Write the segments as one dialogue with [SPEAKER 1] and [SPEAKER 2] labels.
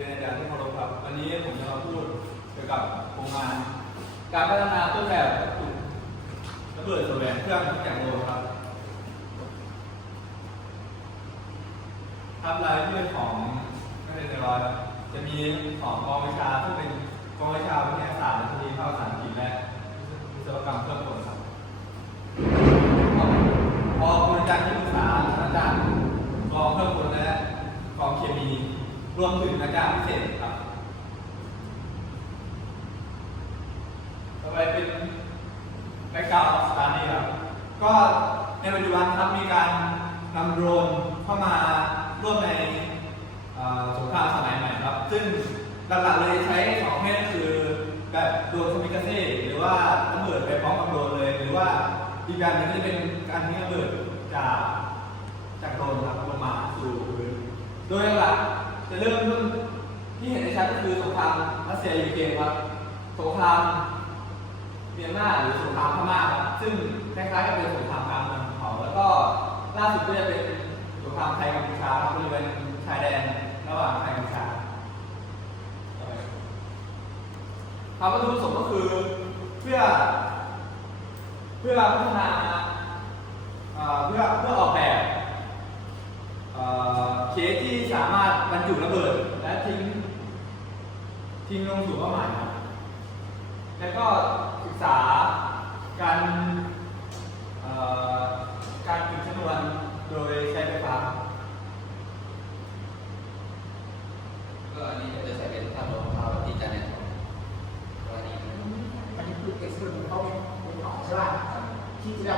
[SPEAKER 1] รียนอาจารย์ที่เคารพครับ วันนี้ผมจะมาพูดเกี่ยวกับโครงงานการพัฒนาต้นแบบระเบิดส่วนแรงเครื่องอย่างโลครับทับลายที่เป็นของนักเรียนในร้อยจะมีของกองวิชาซึ่งเป็นกองวิชาวิทยาศาสตร์และเทคโนโลยีภาคภาษาอังกฤษและวิศวกรรมเครื่องกลครับ พอคุณอาจารย์ที่ปรึกษาอาจารย์กองเครื่องกลและกองเคมี รวมถึงอาจารย์พิเศษครับ ต่อไปเป็นแบ็กกราวด์สตานีครับ ก็ในปัจจุบันครับมีการนำโดรนเข้ามาร่วมในสงครามสมัยใหม่ครับ ซึ่งหลักๆเลยใช้สองเภทคือแบบโดรนคอมมิคาเซ่หรือว่าระเบิดไปพร้อมกับโดรนเลย หรือว่าอีกแบบหนึงก็จะเป็นการทิ้งระเบิดจากจากโดรนครับลงมาสู่พื้นโดยหลัก จะเริ่มต้นที่เห็นได้ชัดก็คือสงครามรัสเซียยูเครนครับสงครามเมียนมาหรือสงครามพม่าครับซึ่งคล้ายๆกับเป็นสงครามกลางเมืองของเขาแล้วก็ล่าสุดก็จะเป็นสงครามไทยกัมพูชาครับบริเวณชายแดนระหว่างไทยกัมพูชาความวัตถุประสงค์ก็คือเพื่อ เพื่อพัฒนาเพื่อเพื่อออกแบบ เอ่อเคสที่สามารถบรรจุระเบิดและทิ้ง ทิ้งลงสู่เป้าหมายครับ แล้วก็ศึกษาการเอ่อการพิมพ์ชนวนโดยใช้ไฟฟ้า
[SPEAKER 2] ก็อันนี้ก็จะใช้เป็นทำรองเท้าที่จะแนะนำตัวนี้
[SPEAKER 3] อันนี้คือเอ็กซ์เพรสเขาเป็นเป็นของใช่ป่ะที่ที่เรา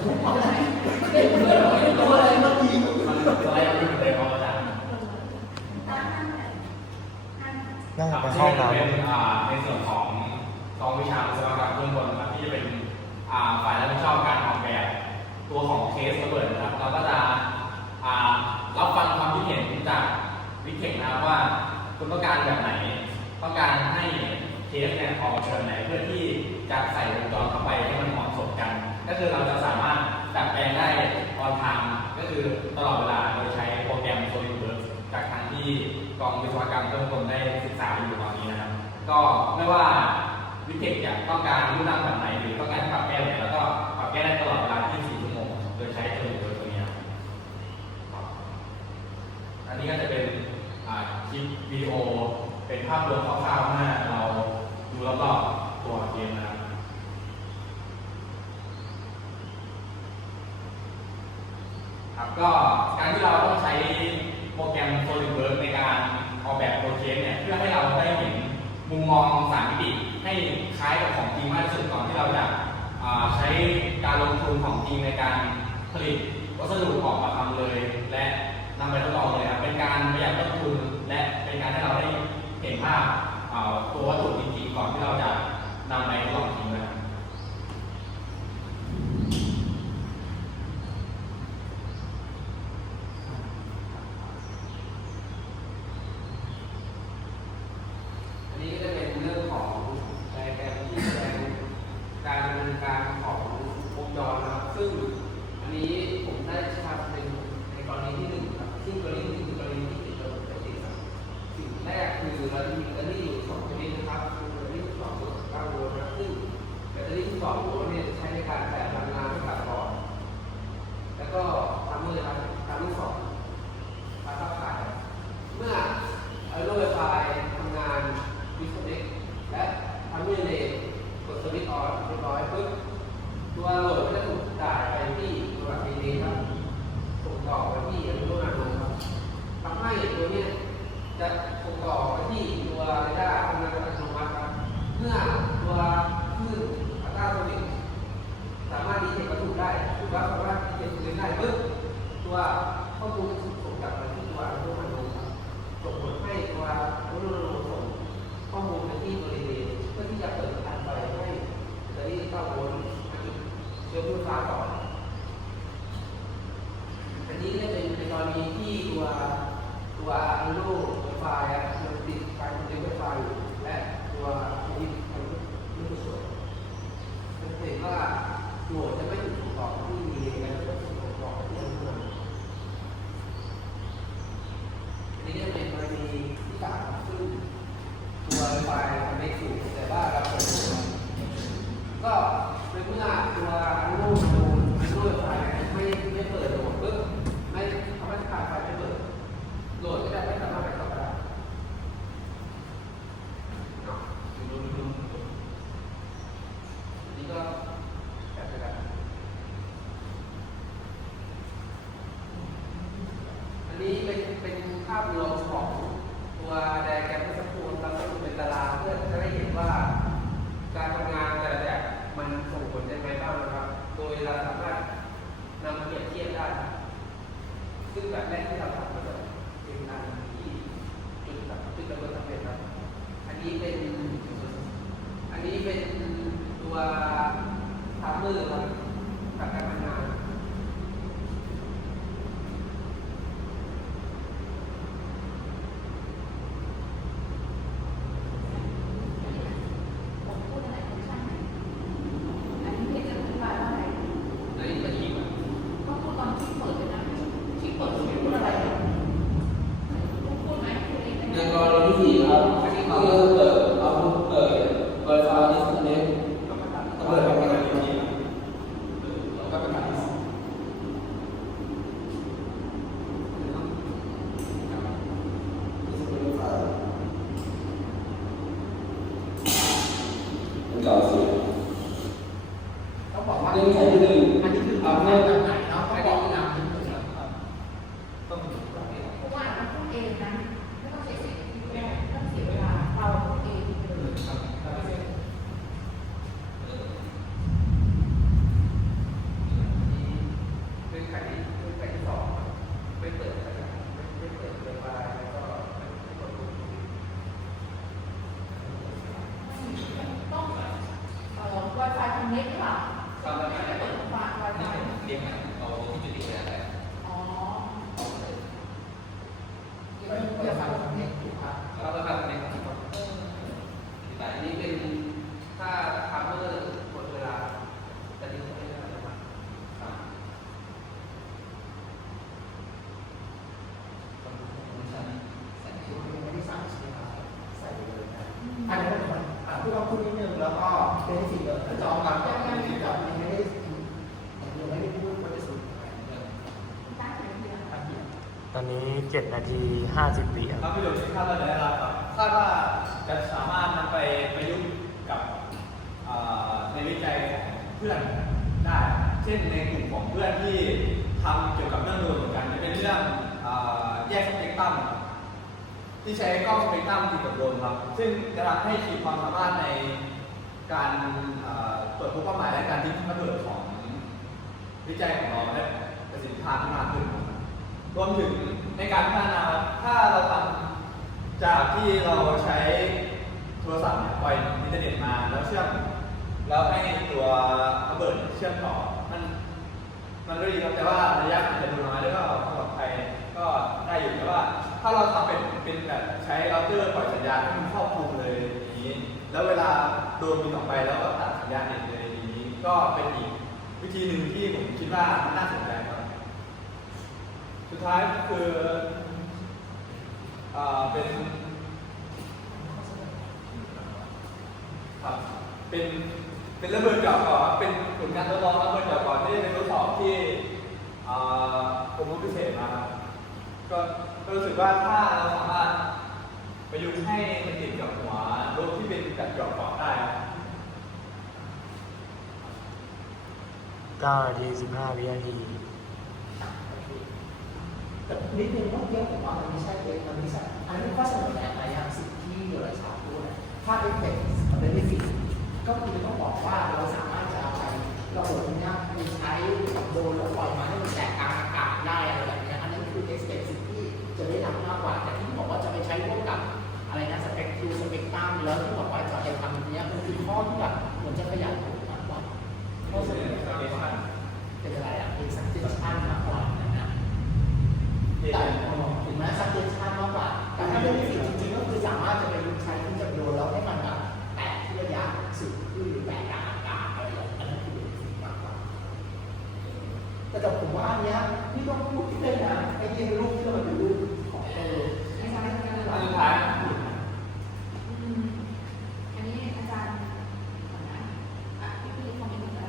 [SPEAKER 3] Thank you. กองวิ
[SPEAKER 4] ศวกรรมเครื่องกลได้ศึกษาอยู่ตอนนี้นะครับ ก็ไม่ว่าวิเทคจะต้องการรูปร่างแบบไหนหรือต้องการปรับแก้แบบไหนแล้วก็ปรับแก้ได้ตลอดเวลา24ชั่วโมงโดยใช้ SolidWorks ตัวนี้ครับอันนี้ก็จะเป็นคลิปวิดีโอเป็นภาพรวมคร่าวๆเมื่อเราดูรอบๆตัวเกมนะครับ ครับก็การที่เราต้องใช้โปรแกรม SolidWorks ในการออกแบบโปรเจกต์เนี่ยเพื่อให้เราได้เห็น มองสามมิติให้คล้ายกับของจริงมากที่สุดก่อนที่เราจะาใช้การลงทุนของจริงในการผลิตวัสดุออกมาทำเลย และนำไปทดลองเลยครับเป็นการประหยัดต้นทุนและเป็นการให้เราได้เห็นภาพอ่าตัววัตถุจริงๆก่อนที่เราจะนำไปทดลองจริงนะครับ
[SPEAKER 2] อันนี้ก็จะเป็นเรื่องของไดอะแกรมที่แสดงการดำเนินการของวงจรนะครับ ซึ่งอันนี้ผมได้ทำเป็นในกรณีที่หนึ่งครับซึ่งกรณีที่หนึ่งคือกรณีที่ติดระบบไฟติดครับสิ่งแรกคือเราจะมีแบตเตอรี่อยู่สองชนิดนะครับคือแบตเตอรี่สองโวลต์กับเก้าโวลต์นะครับซึ่งแบตเตอรี่สองโวลต์เนี่ยจะใช้ในการแผ่พลังงานให้กับหลอดแล้วก็ทำด้วยการการลูกศรการทับขาย เมื่อไอโรไวไฟทำงานดิสคอนเนคและทำด้วยเลนกดสวิตช์ออนเรียบร้อยปุ๊บตัวโหลดก็จะถูกจ่ายไปที่ตัวดีเลย์ครับส่งต่อไปที่อนุโลมนาโนครับทำให้ตัวเนี้ยจะส่งต่อไปที่ตัวเรดาร์ทำงานอัตโนมัติครับ เมื่อตัวคลื่นอัลตราโซนิกสามารถดีเทควัตถุได้หรือว่าสามารถ ดีเทคตัวได้ปุ๊บตัวข้อมูลส่งกลับไปที่ตัวอนุมนาโนครับส่งผลให้ตัวรุ่นรุ่นส่งข้อมูลไปที่บริเวณเพื่อที่จะเปิดสัญญาณไฟให้แบตเตอรี่เข้าวลต์มาจุดเชื้อเพลิงฟ้าก่อนอันนี้ก็จะเป็นในกรณีที่ตัวตัวอนุไฟอะมันติดไฟมันติดไฟอยู่และตัวชนิดมันไม่สวยจะเห็นว่าโหมดจะไม่ เมื่อตัวรูปโลมอนุโลมไฟไม่ไม่เปิดโหลดปึ๊บไม่ทำให้ขาดไฟไม่เปิดโหลดก็ได้ไม่สามารถไปต่อได้เนาะนี่ก็แบบนี้ครับอันนี้เป็นเป็นภาพรวมของตัวไดอะแกรมเมื่อสักครู่เราก็เป็นตารางเพื่อจะได้เห็นว่า การทำงานแต่ละแบบมันส่งผลยังไงบ้างนะครับ โดยเราสามารถนำมาเปรียบเทียบได้ ซึ่งแบบแรกที่เราทำก็จะเป็นการที่ จุดแบบจุดระเบิดสำเร็จครับ อันนี้เป็น อันนี้เป็นตัวทามือครับกับการทำงาน
[SPEAKER 3] ผมพูดอะไรของช่างไหนอันนี้เพชรจะอธิบายว่าอะไร
[SPEAKER 2] อันนี้จะยิง
[SPEAKER 3] ก็พูดตอนที่เปิดเลยนะที่เปิดไม่พูดอะไรอะพูดไหมพูดเองไหม
[SPEAKER 2] ในกรณีที่สี่ครับอันนี้คือเปิดเอาเปิดเปิดไฟล์ดิสคอนเนค
[SPEAKER 1] เปิดทำงานจริง
[SPEAKER 2] แล้วก็ประกาศที่สอง
[SPEAKER 5] เป็นเก่าสุด
[SPEAKER 3] ต้องบอกว่า
[SPEAKER 5] เรื่องไขที่หนึ่ง
[SPEAKER 3] อันนี้คือ
[SPEAKER 5] ทำให้
[SPEAKER 3] แบบไหนเนาะต้องบอกนามถึงเปิด
[SPEAKER 1] ๆต้อง
[SPEAKER 3] เพราะว่ามันพูดเองนะไม่ต้องใช้เสียงที่แรกต้องเสียเวลาเราพูดเองเลย
[SPEAKER 2] เป็นไข่เป็นไข่ที่สองไม่เปิดขยายไม่ไม่เปิดเปิดไฟล์แล้วก็ไม่กดปุ่ม
[SPEAKER 3] ต้องเอ่อ Wi-Fi connect หรือเปล่าไม่ได้เปิด Wi-Fi
[SPEAKER 5] เรียกเอาที่จุดติดอะไร
[SPEAKER 3] อ๋อเดี๋ยวเดี๋ยวฟัง connect ถูกครับ
[SPEAKER 2] เราก็ทำในของ
[SPEAKER 3] เออ
[SPEAKER 2] แต่อันนี้เป็นถ้าทำเมื่อหมดเวลาแต่นี้ไม่ได้นะครับ
[SPEAKER 6] ยังไม่ได้สั่งใช่ไหมครับใส่ไปเลยนะอันนี้นมันอะพูดต้องพูดนิดนึงแล้วก็เป็นสิ่งเดียวถ้าจองกันก็ยังไม่ได้ยังไม่ได้ยังไม่ได้พูดว่าจะสุด
[SPEAKER 3] ตั้งแต่เดือน
[SPEAKER 6] อันเดียว
[SPEAKER 7] ตอนนี้เจ็ดนาทีห้าสิบวิครับ
[SPEAKER 1] ภาพยนตร์ที่คาดว่าจะได้รับครับคาดว่าจะสามารถนำไปประยุกต์กับเอ่อในวิจัยของเพื่อนได้ เช่นในกลุ่มของเพื่อนที่ทำเกี่ยวกับเรื่องโดรนเหมือนกันจะเป็นเรื่องเอ่อแยกสเปกตรัมที่ใช้กล้องสเปกตรัมติดกับโดรนครับ ซึ่งจะทำให้ขีดความสามารถในการเอ่อตรวจพบเป้าหมายและการทิ้งระเบิดของวิจัยของเราได้ประสิทธิภาพที่มากขึ้นค รวมถึงในการพัฒนาครับถ้าเราทำจากที่เราใช้โทรศัพท์เนี่ยปล่อยอินเทอร์เน็ตมาแล้วเชื่อมแล้วให้ตัวระเบิดเชื่อมต่อมันมันก็ดีครับแต่ว่าระยะอาจจะดูน้อยแล้วก็ความปลอดภัยก็ได้อยู่แต่ว่า ถ้าเราทำเป็นเป็นแบบใช้เราเตอร์ปล่อยสัญญาณให้มันครอบคลุมเลยอย่างนี้ แล้วเวลาโดนบินออกไปแล้วก็ตัดสัญญาณเน็ตเลยอย่างนี้ ก็เป็นอีกวิธีหนึ่งที่ผมคิดว่ามันน่าสนใจ สุดท้ายก็คืออ่าเป็นครับเป็นเป็นระเบิดเก่าก่อนเป็นผลการทดลองระเบิดเก่าก่อนที่เป็นทดสอบที่อ่าผมรู้พิเศษมาครับก็ก็รู้สึกว่าถ้าเราสามารถประยุกต์ให้มันติดกับหัวรถที่เป็นแบบหยอกเกาะได้ครับ
[SPEAKER 7] เก้านาทีสิบห้าวินาที
[SPEAKER 6] แต่นิดนึงว่าเทียบผมว่ามันไม่ใช่เอ็กมันไม่ใช่อันนี้ข้อเสนอแนะอะไรอย่างสิ่งที่เดลชาพูดนะถ้าเอ็กเทคมันเป็นฟิกก็คือต้องบอกว่าเราสามารถจะเอาไประบบนี้ไปใช้กับโดนแล้วปล่อยมาให้มันแตกกลางอากาศได้อะไรแบบนี้อันนั้นคือเอ็กเทคสิ่งที่จะได้ทำมากกว่า แต่ที่บอกว่าจะไปใช้ร่วมกับอะไรนะสเปกทรูสเปกตรัมแล้วที่บอกว่าจะไปทำอันเนี้ยมันคือข้อที่แบบเหมือนจะขยายผลมากกว่าข้อเสนอมากกว่าเป็นอะไรอะเป็น suggestion มากกว่านะ แต่ถึงแม้ suggestion มากกว่า แต่ถ้าเป็นสิ่งจริงๆก็คือสามารถจะไปใช้ที่จะโดนแล้วให้มันแบบแตะที่ระยะสุดขึ้นหรือแตะกลางอากาศอะไรอย่างนั้นอันนั้นคือเป็นสิ่งมากกว่า แต่แต่ผมว่าอันเนี้ยนี่ต้องพูดที่เลยนะไอ้ที่รูปที่เราเป็นรูปของเออ
[SPEAKER 3] ไม่ใช่ไม่ใช่
[SPEAKER 1] อันสุดท้าย
[SPEAKER 3] อืมอันนี้อาจารย์ก่อนนะอะพี่พี่คอมเมนต์อะไร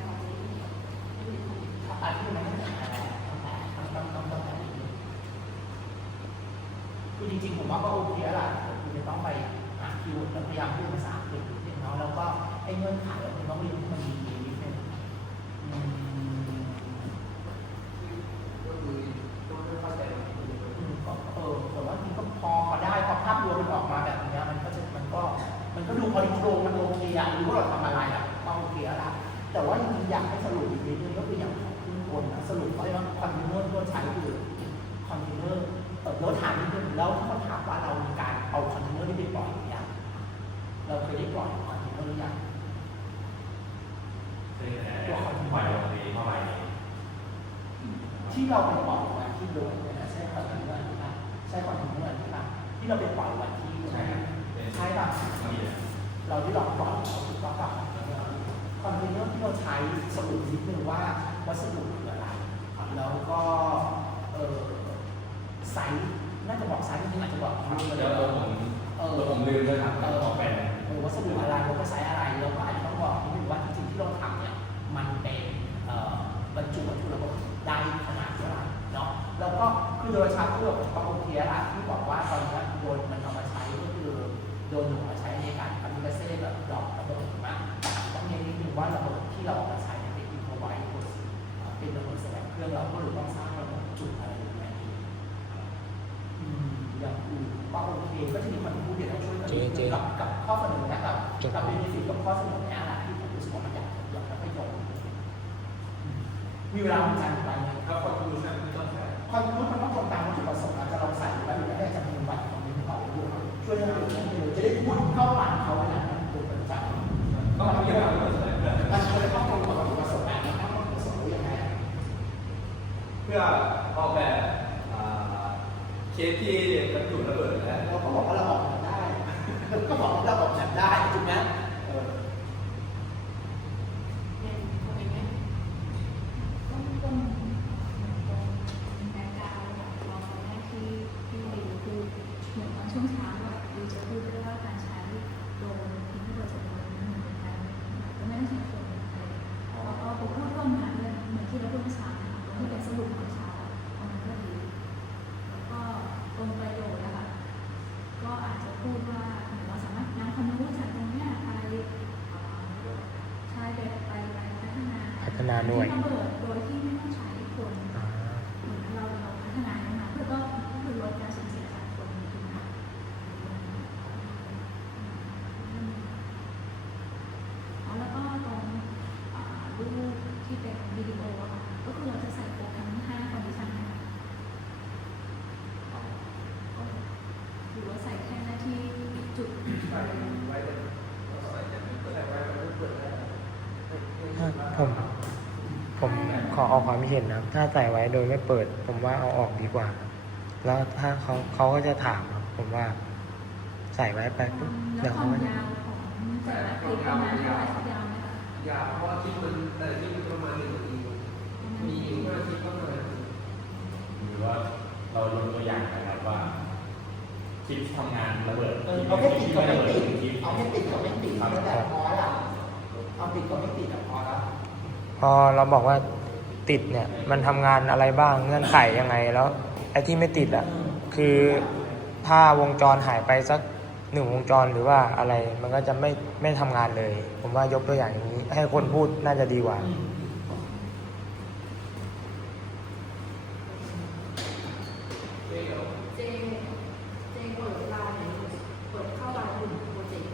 [SPEAKER 6] ว่าก็โอเคแล้วล่ะคุณจะต้องไปหาคิวแล้วพยายามพูดภาษาอังกฤษนิดนึงเนาะแล้วก็ไอ้เงื่อนไขอะคุณต้องเรียนให้มันดีๆนิดนึงอืม
[SPEAKER 2] ก็คือต้องไม่เข้าใจว่าคุณจะ
[SPEAKER 6] อืมก็เออแต่ว่ามันก็พอพอได้พอภาพรวมมันออกมาแบบเนี้ยมันก็จะมันก็มันก็ดูพอดีโครงมันโอเคอะรู้ว่าเราทำอะไรอะก็โอเคแล้วล่ะแต่ว่าจริงๆอยากให้สรุปอีกนิดนึงก็คืออย่างของขึ้นบนนะสรุปว่าคอนเทนเนอร์ที่เราใช้คือคอนเทนเนอร์เออเราถามนิดนึงแล้วเขาถามว่าเรามีการเอาคอนเทนเนอร์ที่ไปปล่อยหรือยังเราเคยได้ปล่อยคอนเทนเนอร์หรือยัง
[SPEAKER 4] ซึ่งแต่ปล่อยลงในเท่าไหร่
[SPEAKER 6] ที่เราไปปล่อยวันที่โดนเนี่ยนะใช่คอนเทนเนอร์ใช่ไหมใช่คอนเทนเนอร์ใช่ไหมที่เราไปปล่อยวันที่
[SPEAKER 4] ใช่
[SPEAKER 6] ใช่ป่ะ
[SPEAKER 4] เลย
[SPEAKER 6] เราที่เราปล่อยเราถูกต้องป่ะคอนเทนเนอร์ที่เราใช้สรุปนิดนึงว่าวัสดุคืออะไรแล้วก็เออไซส์น่าจะบอกไซส์จริงอาจจะบอกรูป
[SPEAKER 4] แล้วตัวผมตัวผมลืมด้วยครับของแบรนด์
[SPEAKER 6] เออวัสดุอะไรแล้วก็ไซส์อะไรแล้วก็อาจจะต้องบอกนิดนึงว่าจริงๆที่เราทำเนี่ยมันเป็นบรรจุวัตถุระเบิดได้ แล้วก็คือโดยชัดเลือกก็โอเคละที่บอกว่าตอนนี้โดนมันเอามาใช้ก็คือโดนหนูมาใช้ในการทำกระเซ่แบบดอกระเบิดมากต้องเน้นนิดนึงว่าระเบิดที่เราเอามาใช้เนี่ยเป็นอินโฟไวท์เป็นระเบิดแสดงเครื่องเราก็เลยต้องสร้างระเบบจุดอะไรอย่างเงี้ยอย่างอื่นก็โอเคก็จะมีคนพูดเดี๋ยวเราช่วยกันกับกับข้อเสนอนะกับกับเบนฟิตกับข้อเสนอแนะอะไรที่ผมรู้สึกว่ามันอยากอยากจะให้ตรงอืมมีเวลาในการไปไหม
[SPEAKER 1] แล้วคอนคลูชั่นที่ต้องใช้
[SPEAKER 6] คอนรู้มันต้องต รงตามวัตถุประสงค์อาจจะลองใส่ไว้หรือไม่ได้จะมีบัตรของมีเขาด้วยช่วยให้เราจะได้พูดเข้าปากเขาเวลานั้นโดยประจำ
[SPEAKER 1] ต้องทำเกี่ยวกับเรื่องอะไรเพื่อ
[SPEAKER 6] มันจะต้องตรงกับวัตถุประสงค์นะถ้าวัตถุประสงค์ยังไง
[SPEAKER 1] เพื่อออกแบบเคสที่บรรจุระเบิดและ
[SPEAKER 6] เราก็บอกว่าเราออกแบบได้ก็บอกว่าเราออกแบบได้ถูกไหมเออ
[SPEAKER 3] เป็นคนเป็นไหมต้องต้องแบ็คกราวด์แบบตอนแรกที่ที่ดิวพูดเหมือนตอนช่วงเช้าอะดิวจะพูดด้วยว่าการใช้โดรนทิ้งระเบิดจำนวนนี้เหมือนกันจะไม่ได้ใช้คนอะไรแล้วก็ผมพูดร่วมกันเลยเหมือนที่เราพูดเมื่อเช้านะคะตรงที่เป็นสรุปของเช้าอะตรงนั้นก็ดี แล้วก็ตรงประโยชน์นะคะ ก็อาจจะพูดว่าเหมือนเราสามารถนำความรู้จากตรงเนี้ยไปเอ่อใช้ไปไปไปพัฒนา
[SPEAKER 7] พั ฒนาหน่วย
[SPEAKER 3] ที่ระเบิดโดยที่ไม่ต้องใช้คน
[SPEAKER 7] อ่า
[SPEAKER 3] เหมือนเราเราพัฒนาขึ้นมาเพื่อก็ก็คือลดการสูญเสียจากคนขึ้นมาอ๋อแล้วก็ตรงอ่ารูปที่เป็นวิดีโออะค่ะก็คือเราจะใส่โปรแกรมห้าคอนดิชันให้มันหรือว่าใส่แค่หน้าที่จุด
[SPEAKER 2] ไว้ไว้เป็นใส่ยังไม่เปิดไว้มันไม่เปิดได้
[SPEAKER 7] ผม ผมข อออกความคิดเห็นนะครับ ถ้าใส่ไว้โดยไม่เปิด ผมว่าเอาออกดีกว่าครับแล้วถ้าเขาเขาก็จะถามครับผมว่า ใส่ไว้ไปปุ๊บ
[SPEAKER 3] แล้
[SPEAKER 7] เดี๋ยวว
[SPEAKER 3] ควา
[SPEAKER 7] เขา
[SPEAKER 3] ม
[SPEAKER 7] ก็จะ
[SPEAKER 3] ยาวของแต่ละคลิปประมาณเท่าไหร่ยาวไหมคะ
[SPEAKER 2] ยาวเพราะว่าคลิปมันแต่ละคลิปมันประมาณหนึ่งนาทีมีอยู่ห้าคลิปก็ประมาณ
[SPEAKER 4] หรือว่าเรายกตัวอย่างนะครับว่าคลิปทำงานระเบิด
[SPEAKER 6] เออเอาแค่ติดกับไม่ติด
[SPEAKER 4] คลิป
[SPEAKER 6] เอาแค่ติดกับไม่ติดก็แต่พอละเอาติดกับไม่ติดอะพอละ
[SPEAKER 7] พอเราบอกว่า ติดเนี่ยมันทำงานอะไรบ้างเงื่อนไขยังไงแล้วไอ้ที่ไม่ติดอะคือถ้าวงจรหายไปสักหนึ่งวงจรหรือว่าอะไรมันก็จะไม่ไม่ทำงานเลย ผมว่ายกตัวอย่างอย่างนี้ ให้คนพูดน่าจะดีกว่า
[SPEAKER 3] เจ เจเปิดไลน์ไหนเปิดเข้าไลน์กลุ่มโปรเจกต์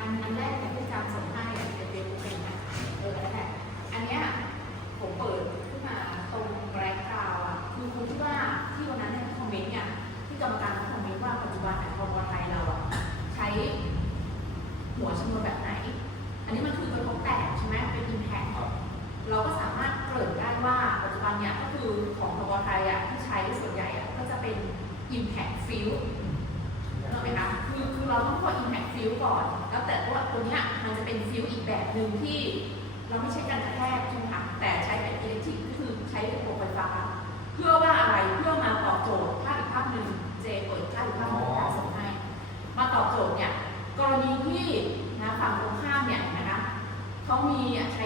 [SPEAKER 3] อันอันแรกเนี่ยที่อาจารย์ส่งให้เป็นเฟซบุ๊กเองนะเอออันนั้นแหละอันเนี้ยผมเปิดขึ้นมาตรงแบล็กกราวด์อะคือคุณที่ว่าที่วันนั้นเนี่ยคอมเมนต์เนี่ยที่กรรมการคอมเมนต์ว่าปัจจุบันอะพอไทยเราอะใช้หัวชนวนแบบไหน อันนี้มันคือกระทบแตกใช่ไหมเป็นอิมแพค เราก็สามารถเกริ่นได้ว่าปัจจุบันเนี่ยก็คือของทบไทยอะที่ใช้ส่วนใหญ่อะก็จะเป็น impact field เข้าไหมคะคือคือเราต้องพ อ impact field ก่อน แล้วแต่ว่าตัวเนี้ยมันจะเป็นฟิวอีกแบบหนึ่งที่ เราไม่ใช่การกระแทกใช่ไหมคะแต่ใช้แบบอิเล็กทริกก็คือใช้ระบบไฟฟ้า เพื่อว่าอะไรเพื่อมาตอบโจทย์ภาพอีกภาพหนึ่งเจเปิดภาพอีกภาพหนึ่งการส่งให้มาตอบโจทย์เนี่ยกรณีที่นะฝั่งตรงข้ามเนี่ยนะคะเขามีอะใช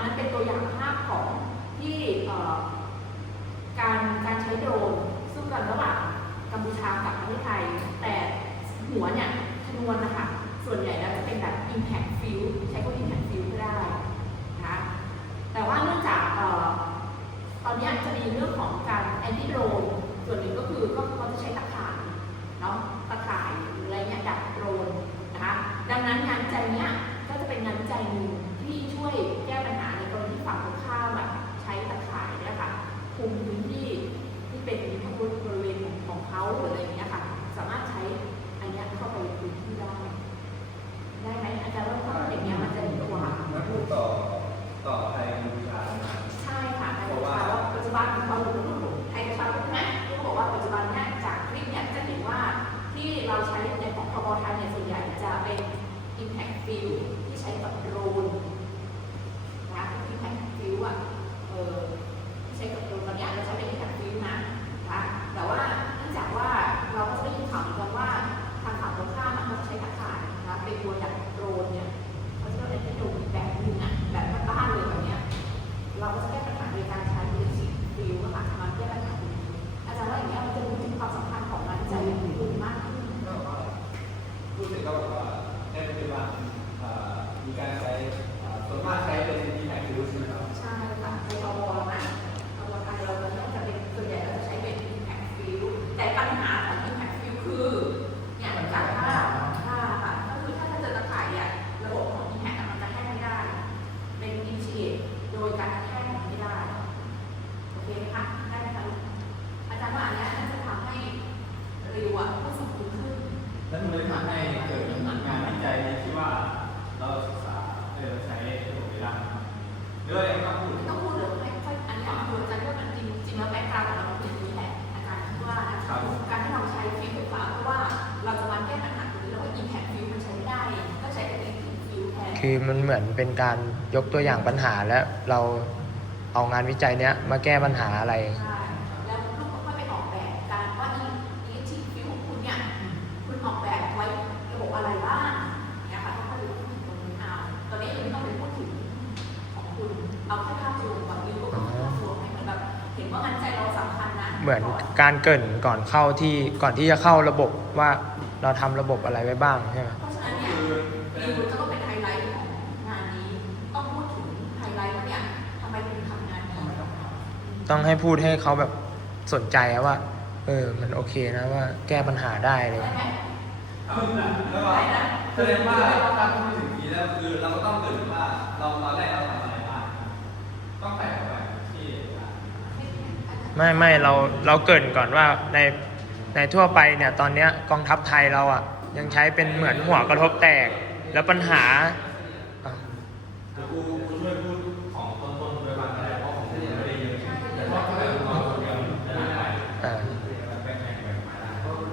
[SPEAKER 3] อันนั้นเป็นตัวอย่าง มันเหมือน
[SPEAKER 1] เป็นกา
[SPEAKER 3] รยกตัวอย่า
[SPEAKER 1] ง
[SPEAKER 3] ปัญหาแล้วเรา
[SPEAKER 7] เอางานวิจัยเนี้ยมาแก้ปัญหาอะไร
[SPEAKER 3] แล้วคุก็ค่ไปออกแบบการว่าอีอีทีฟิวของคุณเนี่ยคุณออกแบบไว้ระบบอะไรบ้างเนี่ยค่ะต้องมาดูตรงนี้เอาตอนนี้ยังไม่ต้องไปพูดถึงของคุณเอาแค่ภาวมก่วิวก็คืวมให้มันแบบเห็นว่างานใจเราสำคัญนะ
[SPEAKER 7] เหมือนการเกริ่นก่อนเข้าที่ก่อนที่จะเข้าระบบว่าเราทำระบบอะไรไว้บ้างใช่ไหม
[SPEAKER 3] ต้อง
[SPEAKER 7] ให้พูดให้เขาแบบสนใจว่า เออ มันโอเคนะว่าแก้ปัญหาได้เลย
[SPEAKER 1] คุณนะแล้วก็แสดงว่าถ้าพูดถึงนี้แล้วคือเราก็ต้องตื่นว่าเราตอนแรกเราทำอะไรบ้างต้องแต่ไปที่
[SPEAKER 7] ไม่ไม่เราเราเกินก่อนว่าในในทั่วไปเนี่ยตอนเนี้ยกองทัพไทยเราอะ ยังใช้เป็นเหมือนหัวกระทบแตก แล้วปัญหาอะ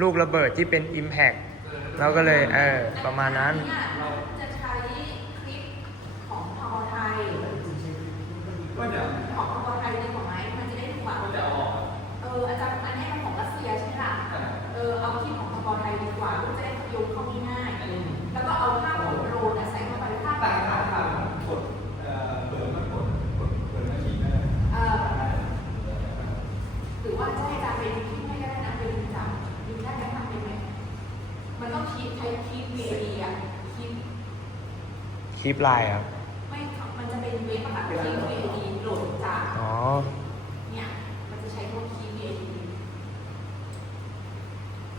[SPEAKER 6] ลูกระเบิ
[SPEAKER 3] ด
[SPEAKER 7] ที่เป็น Impact เราก็เลยเออประมาณนั้น
[SPEAKER 3] จะใช้คลิปของทอไทย คลิปไลน์
[SPEAKER 1] ค
[SPEAKER 3] รัไม่ค่ะมันจะเป็นเว็บอะค่ะ KVAD โหลดจาก
[SPEAKER 7] อ๋อ
[SPEAKER 3] เนี่ย มันจะใช้พวก KVAD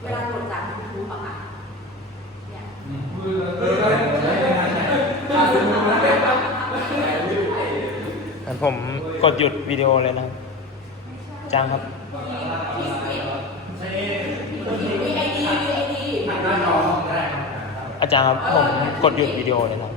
[SPEAKER 3] เวลาโหลดจาก YouTube อะค่ะ เนี่ย
[SPEAKER 1] งั้นผมกดหยุดวิดีโอเลยนะครับจางครับ
[SPEAKER 7] อา
[SPEAKER 8] จา
[SPEAKER 1] รย์ครับผมกดหยุดวิดีโอเลยนะ